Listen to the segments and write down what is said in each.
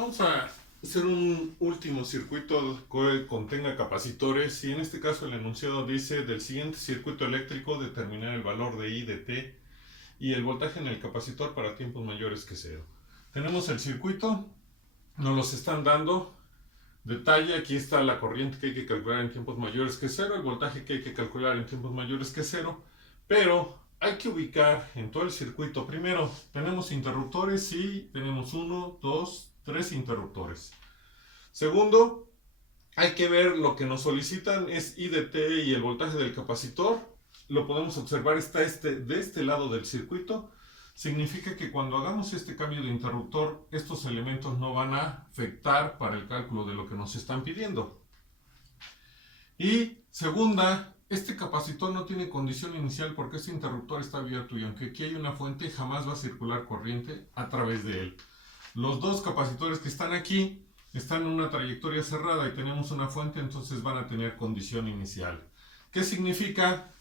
Vamos a hacer un último circuito que contenga capacitores y en este caso el enunciado dice: del siguiente circuito eléctrico determinar el valor de I de T y el voltaje en el capacitor para tiempos mayores que cero. Tenemos el circuito, nos los están dando. Detalle: aquí está la corriente que hay que calcular en tiempos mayores que cero, el voltaje que hay que calcular en tiempos mayores que cero, pero hay que ubicar en todo el circuito. Primero, tenemos interruptores y tenemos 1, 2, 3 interruptores. Segundo, hay que ver lo que nos solicitan es I de T y el voltaje del capacitor. Lo podemos observar, está de este lado del circuito. Significa que cuando hagamos este cambio de interruptor, estos elementos no van a afectar para el cálculo de lo que nos están pidiendo. Y segunda, este capacitor no tiene condición inicial porque este interruptor está abierto y aunque aquí hay una fuente, jamás va a circular corriente a través de él. Los dos capacitores que están aquí están en una trayectoria cerrada y tenemos una fuente, entonces van a tener condición inicial. ¿Qué significa?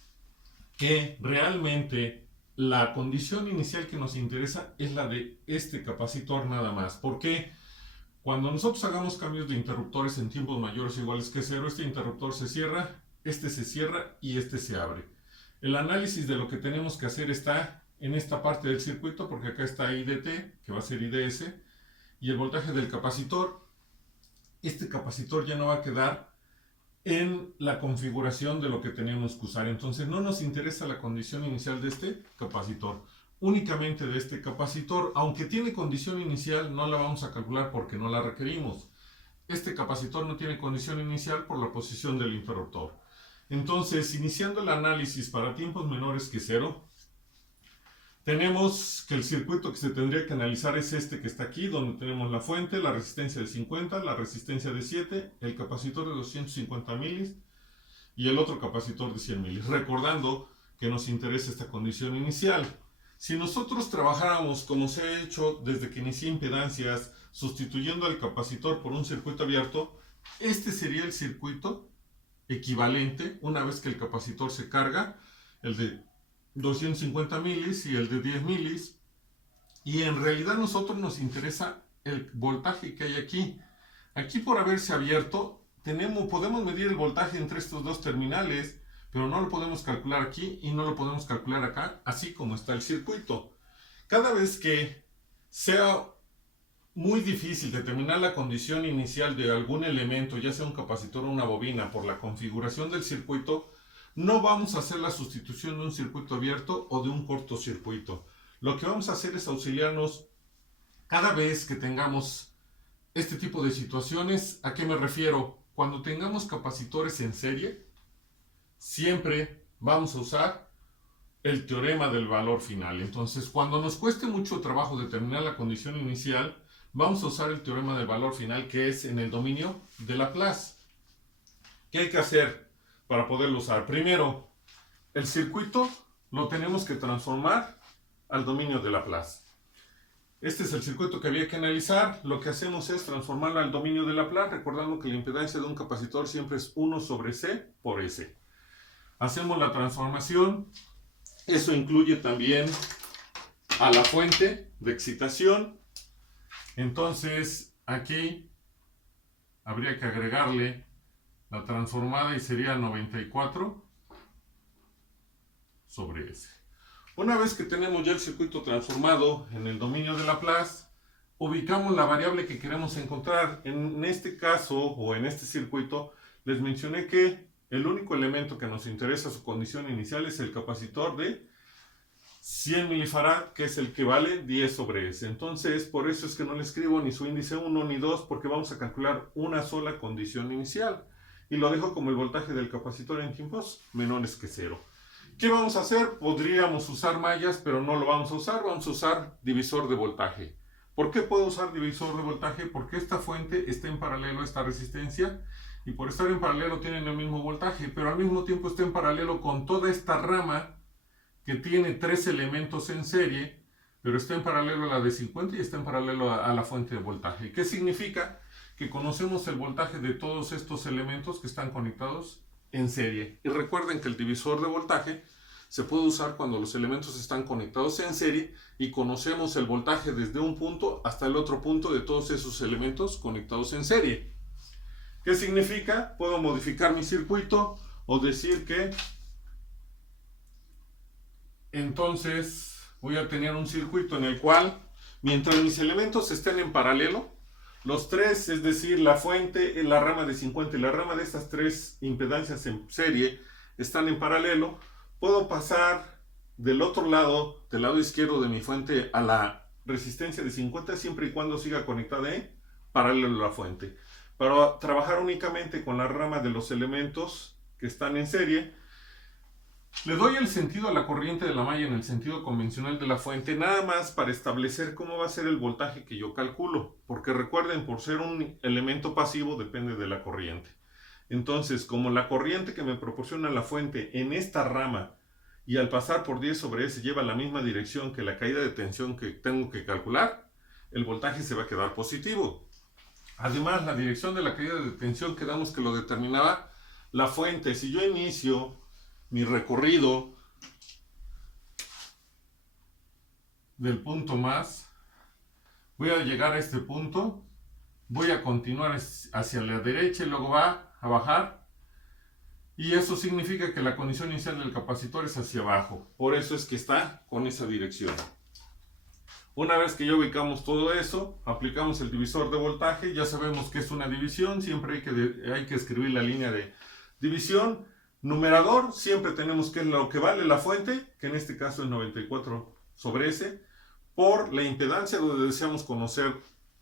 Que realmente la condición inicial que nos interesa es la de este capacitor nada más. ¿Por qué? Cuando nosotros hagamos cambios de interruptores en tiempos mayores o iguales que cero, este interruptor se cierra, este se cierra y este se abre. El análisis de lo que tenemos que hacer está en esta parte del circuito, porque acá está I de T, que va a ser I de S, y el voltaje del capacitor. Este capacitor ya no va a quedar en la configuración de lo que tenemos que usar. Entonces no nos interesa la condición inicial de este capacitor, únicamente de este capacitor. Aunque tiene condición inicial, no la vamos a calcular porque no la requerimos. Este capacitor no tiene condición inicial por la posición del interruptor. Entonces, iniciando el análisis para tiempos menores que cero, tenemos que el circuito que se tendría que analizar es este que está aquí, donde tenemos la fuente, la resistencia de 50, la resistencia de 7, el capacitor de 250 milis y el otro capacitor de 100 milis. Recordando que nos interesa esta condición inicial. Si nosotros trabajáramos como se ha hecho desde que inicié impedancias, sustituyendo al capacitor por un circuito abierto, este sería el circuito equivalente una vez que el capacitor se carga, el de 250 milis y el de 10 milis, y en realidad a nosotros nos interesa el voltaje que hay aquí. Aquí, por haberse abierto, podemos medir el voltaje entre estos dos terminales, pero no lo podemos calcular aquí y no lo podemos calcular acá, así como está el circuito. Cada vez que sea muy difícil determinar la condición inicial de algún elemento, ya sea un capacitor o una bobina, por la configuración del circuito, no vamos a hacer la sustitución de un circuito abierto o de un cortocircuito. Lo que vamos a hacer es auxiliarnos cada vez que tengamos este tipo de situaciones. ¿A qué me refiero? Cuando tengamos capacitores en serie, siempre vamos a usar el teorema del valor final. Entonces, cuando nos cueste mucho trabajo determinar la condición inicial, vamos a usar el teorema del valor final, que es en el dominio de Laplace. ¿Qué hay que hacer para poderlo usar? Primero, el circuito lo tenemos que transformar al dominio de Laplace. Este es el circuito que había que analizar. Lo que hacemos es transformarlo al dominio de Laplace, recordando que la impedancia de un capacitor siempre es 1 sobre C por S. Hacemos la transformación. Eso incluye también a la fuente de excitación. Entonces, aquí habría que agregarle la transformada y sería 94 sobre S. Una vez que tenemos ya el circuito transformado en el dominio de Laplace, ubicamos la variable que queremos encontrar. En este caso, o en este circuito, les mencioné que el único elemento que nos interesa su condición inicial es el capacitor de 100 milifarad, que es el que vale 10 sobre S. Entonces, por eso es que no le escribo ni su índice 1 ni 2, porque vamos a calcular una sola condición inicial. Y lo dejo como el voltaje del capacitor en tiempos menores que cero. ¿Qué vamos a hacer? Podríamos usar mallas, pero no lo vamos a usar. Vamos a usar divisor de voltaje. ¿Por qué puedo usar divisor de voltaje? Porque esta fuente está en paralelo a esta resistencia y por estar en paralelo tienen el mismo voltaje, pero al mismo tiempo está en paralelo con toda esta rama que tiene 3 elementos en serie, pero está en paralelo a la de 50 y está en paralelo a la fuente de voltaje. ¿Qué significa? Que conocemos el voltaje de todos estos elementos que están conectados en serie. Y recuerden que el divisor de voltaje se puede usar cuando los elementos están conectados en serie y conocemos el voltaje desde un punto hasta el otro punto de todos esos elementos conectados en serie. ¿Qué significa? Puedo modificar mi circuito o decir que entonces voy a tener un circuito en el cual, mientras mis elementos estén en paralelo, los tres, es decir, la fuente, la rama de 50 y la rama de estas tres impedancias en serie, están en paralelo, puedo pasar del otro lado, del lado izquierdo de mi fuente, a la resistencia de 50 siempre y cuando siga conectada en paralelo a la fuente. Para trabajar únicamente con la rama de los elementos que están en serie, le doy el sentido a la corriente de la malla en el sentido convencional de la fuente, nada más para establecer cómo va a ser el voltaje que yo calculo, porque recuerden, por ser un elemento pasivo depende de la corriente. Entonces, como la corriente que me proporciona la fuente en esta rama y al pasar por 10 sobre S lleva la misma dirección que la caída de tensión que tengo que calcular, el voltaje se va a quedar positivo. Además, la dirección de la caída de tensión quedamos que lo determinaba la fuente. Si yo inicio mi recorrido del punto más, voy a llegar a este punto, voy a continuar hacia la derecha y luego va a bajar, y eso significa que la condición inicial del capacitor es hacia abajo, por eso es que está con esa dirección. Una vez que ya ubicamos todo eso, aplicamos el divisor de voltaje, ya sabemos que es una división, siempre hay que escribir la línea de división. Numerador, siempre tenemos que es lo que vale la fuente, que en este caso es 94 sobre S, por la impedancia donde deseamos conocer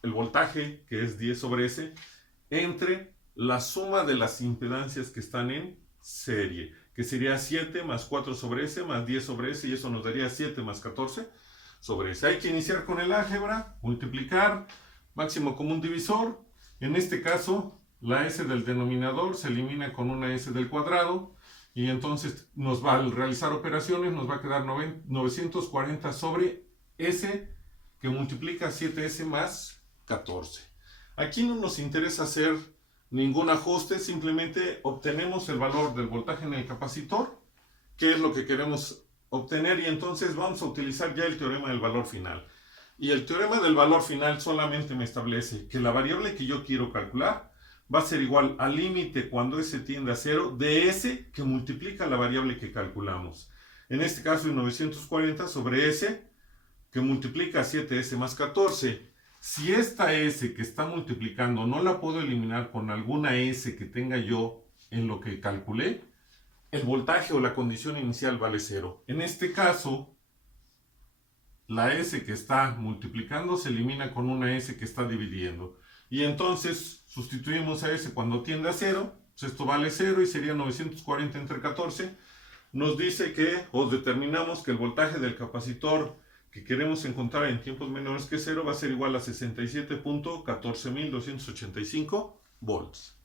el voltaje, que es 10 sobre S, entre la suma de las impedancias que están en serie, que sería 7 más 4 sobre S más 10 sobre S, y eso nos daría 7 más 14 sobre S. Hay que iniciar con el álgebra, multiplicar, máximo común divisor. En este caso, la S del denominador se elimina con una S del cuadrado, y entonces nos va a realizar operaciones, nos va a quedar 940 sobre S, que multiplica 7S más 14. Aquí no nos interesa hacer ningún ajuste, simplemente obtenemos el valor del voltaje en el capacitor, que es lo que queremos obtener, y entonces vamos a utilizar ya el teorema del valor final. Y el teorema del valor final solamente me establece que la variable que yo quiero calcular va a ser igual al límite cuando S tiende a 0 de S que multiplica la variable que calculamos. En este caso es 940 sobre S que multiplica 7S más 14. Si esta S que está multiplicando no la puedo eliminar con alguna S que tenga yo en lo que calculé, el voltaje o la condición inicial vale 0. En este caso, la S que está multiplicando se elimina con una S que está dividiendo. Y entonces sustituimos a S cuando tiende a 0, pues esto vale 0 y sería 940 entre 14. Nos dice que, o determinamos que el voltaje del capacitor que queremos encontrar en tiempos menores que 0 va a ser igual a 67.14285 volts.